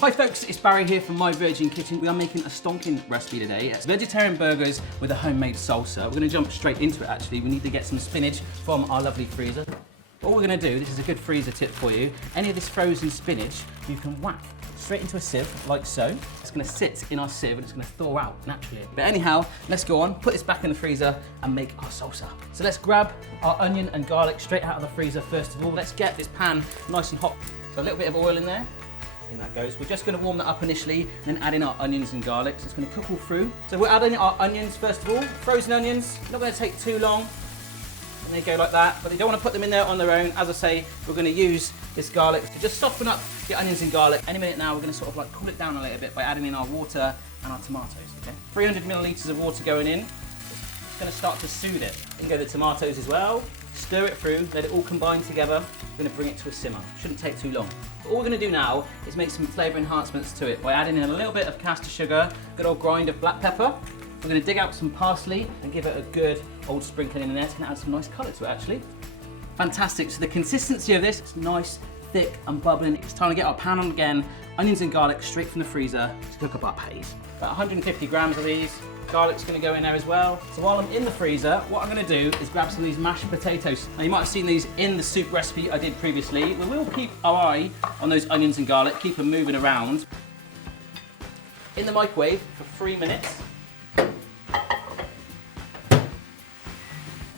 Hi folks, it's Barry here from MyVirginKitchen. We are making a stonking recipe today. It's vegetarian burgers with a homemade salsa. We're gonna jump straight into it actually. We need to get some spinach from our lovely freezer. What we're gonna do, this is a good freezer tip for you, any of this frozen spinach, you can whack straight into a sieve, like so. It's gonna sit in our sieve and it's gonna thaw out naturally. But anyhow, let's go on, put this back in the freezer and make our salsa. So let's grab our onion and garlic straight out of the freezer first of all. Let's get this pan nice and hot. So a little bit of oil in there. In that goes. We're just going to warm that up initially, then add in our onions and garlic. So it's going to cook all through. So we're adding our onions first of all. Frozen onions, not going to take too long. And they go like that, but you don't want to put them in there on their own. As I say, we're going to use this garlic to just soften up the onions and garlic. Any minute now, we're going to sort of like cool it down a little bit by adding in our water and our tomatoes. Okay? 300 millilitres of water going in. It's going to start to soothe it. You can go the tomatoes as well. Stir it through, let it all combine together. We're going to bring it to a simmer. Shouldn't take too long. But all we're going to do now is make some flavour enhancements to it by adding in a little bit of caster sugar, good old grind of black pepper. We're going to dig out some parsley and give it a good old sprinkling in there. It's going to add some nice colour to it actually. Fantastic. So the consistency of this is nice, thick and bubbling. It's time to get our pan on again. Onions and garlic straight from the freezer to cook up our patties. About 150 grams of these. Garlic's going to go in there as well. So while I'm in the freezer, what I'm going to do is grab some of these mashed potatoes. Now you might have seen these in the soup recipe I did previously. We will keep our eye on those onions and garlic, keep them moving around. In the microwave for 3 minutes.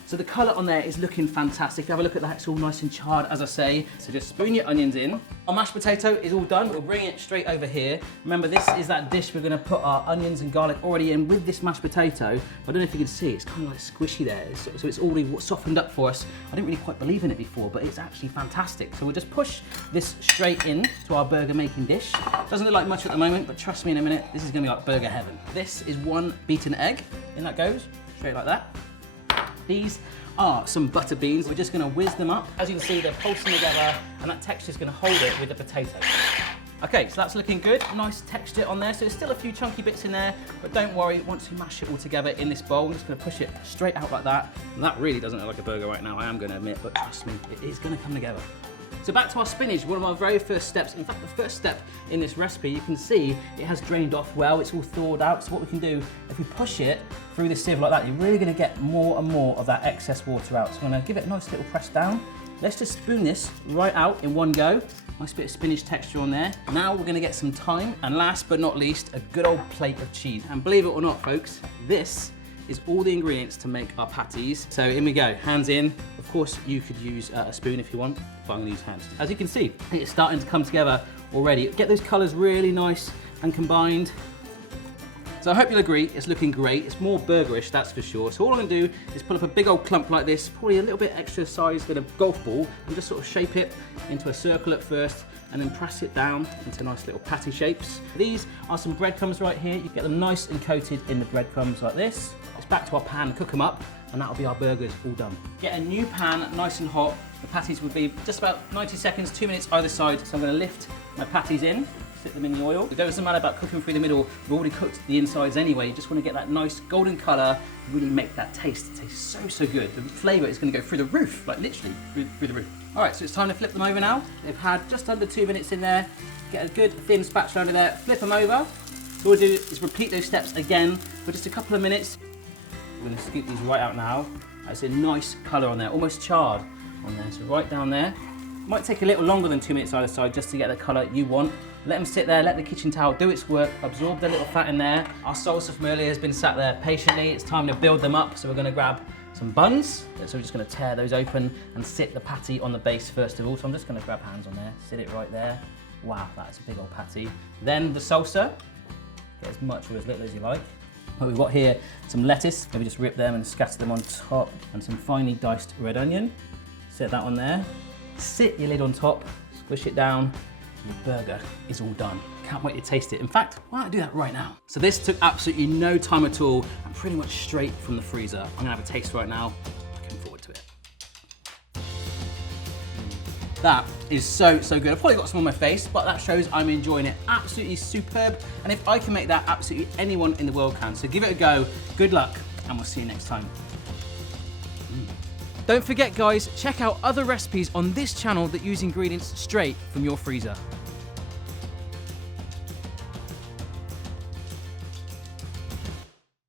So the colour on there is looking fantastic. Have a look at that, it's all nice and charred, as I say. So just spoon your onions in. Our mashed potato is all done. We'll bring it straight over here. Remember, this is that dish we're gonna put our onions and garlic already in with this mashed potato. I don't know if you can see, it's kind of like squishy there. So it's already softened up for us. I didn't really quite believe in it before, but it's actually fantastic. So we'll just push this straight in to our burger making dish. Doesn't look like much at the moment, but trust me in a minute, this is gonna be like burger heaven. This is 1 beaten egg. In that goes, straight like that. These are some butter beans. We're just gonna whiz them up. As you can see, they're pulsing together and that texture is gonna hold it with the potato. Okay, so that's looking good. Nice texture on there. So there's still a few chunky bits in there, but don't worry, once we mash it all together in this bowl, I'm just gonna push it straight out like that. And that really doesn't look like a burger right now, I am gonna admit, but trust me, it is gonna come together. So back to our spinach, one of our very first steps. In fact, the first step in this recipe, you can see it has drained off well, it's all thawed out. So what we can do, if we push it through the sieve like that, you're really gonna get more and more of that excess water out. So I'm gonna give it a nice little press down. Let's just spoon this right out in one go. Nice bit of spinach texture on there. Now we're gonna get some thyme, and last but not least, a good old plate of cheese. And believe it or not, folks, this is all the ingredients to make our patties. So in we go, hands in. Of course, you could use a spoon if you want, but I'm gonna use hands. As you can see, it's starting to come together already. Get those colors really nice and combined. So I hope you'll agree, it's looking great. It's more burgerish, that's for sure. So all I'm gonna do is pull up a big old clump like this, probably a little bit extra size than a golf ball, and just sort of shape it into a circle at first, and then press it down into nice little patty shapes. These are some breadcrumbs right here. You get them nice and coated in the breadcrumbs like this. It's back to our pan, cook them up, and that'll be our burgers all done. Get a new pan, nice and hot. The patties will be just about 90 seconds, 2 minutes either side. So I'm gonna lift my patties in, sit them in the oil. It doesn't matter about cooking through the middle, we've already cooked the insides anyway. You just wanna get that nice golden color, really make that taste. It tastes so good. The flavor is gonna go through the roof, like literally through the roof. All right, so it's time to flip them over now. They've had just under 2 minutes in there. Get a good thin spatula under there, flip them over. So what we'll do is repeat those steps again for just a couple of minutes. We're gonna scoop these right out now. That's a nice color on there, almost charred on there. So right down there. Might take a little longer than 2 minutes either side just to get the color you want. Let them sit there, let the kitchen towel do its work, absorb the little fat in there. Our salsa from earlier has been sat there patiently. It's time to build them up. So we're gonna grab some buns. So we're just gonna tear those open and sit the patty on the base first of all. So I'm just gonna grab hands on there, sit it right there. Wow, that's a big old patty. Then the salsa, get as much or as little as you like. What we've got here, some lettuce. Maybe just rip them and scatter them on top, and some finely diced red onion. Sit that on there. Sit your lid on top, squish it down, and your burger is all done. Can't wait to taste it. In fact, why don't I do that right now? So this took absolutely no time at all, and pretty much straight from the freezer. I'm gonna have a taste right now. Looking forward to it. That is so good. I've probably got some on my face, but that shows I'm enjoying it. Absolutely superb. And if I can make that, absolutely anyone in the world can. So give it a go. Good luck, and we'll see you next time. Don't forget, guys, check out other recipes on this channel that use ingredients straight from your freezer.